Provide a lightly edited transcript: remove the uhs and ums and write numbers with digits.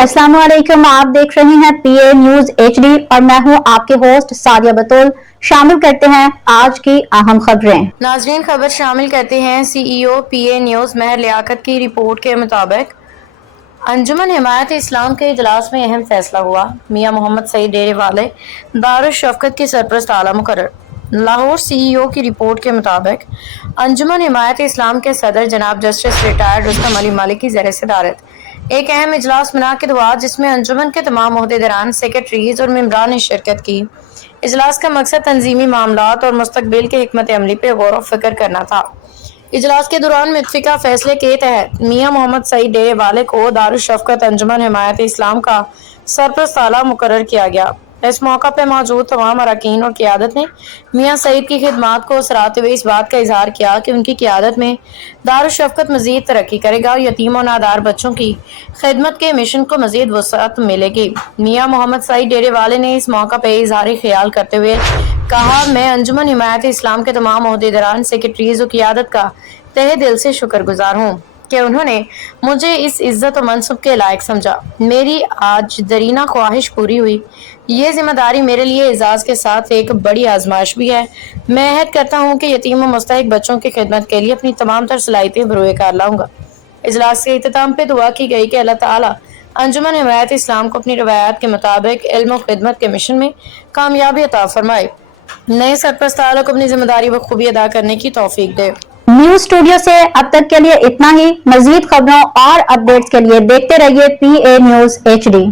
अस्सलाम वालेकुम। आप देख रहे हैं पीए न्यूज एचडी और मैं हूं आपके होस्ट सादिया बतूल। शामिल करते हैं आज की अहम खबरें। नाजरीन, खबर शामिल करते हैं। सीईओ पीए न्यूज महर लियाकत की रिपोर्ट के मुताबिक अंजुमन हिमायत इस्लाम के इजलास में अहम फैसला हुआ। मियां मोहम्मद सईद डेरे वाले दारुल शफ़क़त के सरपरस्त आला मुकर्रर। लाहौर सीईओ की रिपोर्ट के मुताबिक अंजुमन हिमायत इस्लाम के सदर जनाब जस्टिस रिटायर्ड रुस्तम अली मलिक की ज़ेर सदारत एक अहम इजलास मुनाकिद हुआ, जिसमें अंजुमन के तमाम ओहदेदारान, सेक्रेटरीज और मेंबरान ने शिरकत की। इजलास का मकसद तंजीमी मामलात और मुस्तकबिल के हिकमत अमली पर गौर व फिक्र करना था। इजलास के दौरान मुत्तफ़िका फैसले के तहत मियां मोहम्मद सईद डेरे वाले को दारुल शफ़क़त अंजुमन हिमायत इस्लाम का सरपरस्त आला मुकर्रर किया गया। इस मौका पर मौजूद तमाम अरकान और क़यादत ने मियां सईद की खिदमात को सराहते हुए इस बात का इजहार किया कि उनकी क़यादत में दारुल शफ़क़त मज़ीद तरक्की करेगा और यतीम और नादार बच्चों की खिदमत के मिशन को मज़ीद वसअत मिलेगी। मियां मोहम्मद सईद डेरे वाले ने इस मौका पर इजहार ख्याल करते हुए कहा, मैं अंजुमन हिमायत इस्लाम के तमाम ओहदेदारान, सेक्रेटरीज और क़यादत का तहे दिल से शुक्रगुजार हूँ कि उन्होंने मुझे इस इज्जत और मनसब के लायक समझा। मेरी आज दरीना ख्वाहिश पूरी हुई। ये जिम्मेदारी मेरे लिए एजाज के साथ एक बड़ी आजमाइश भी है। मैं अहद करता हूँ कि यतीम और मुस्तहिक बच्चों की खिदमत के लिए अपनी तमाम तर सलाहियतें बरूए कार लाऊंगा। इजलास के इख्तिताम पे दुआ की गई कि अल्लाह ताला अंजुमन हिमायत इस्लाम को अपनी रवायात के मुताबिक इल्म और खिदमत के मिशन में कामयाबी अता फरमाए। नए सरपरस्त आला को अपनी जिम्मेदारी बखूबी अदा करने की तौफीक दे। न्यूज स्टूडियो से अब तक के लिए इतना ही। मजीद खबरों और अपडेट्स के लिए देखते रहिए पीए न्यूज एचडी।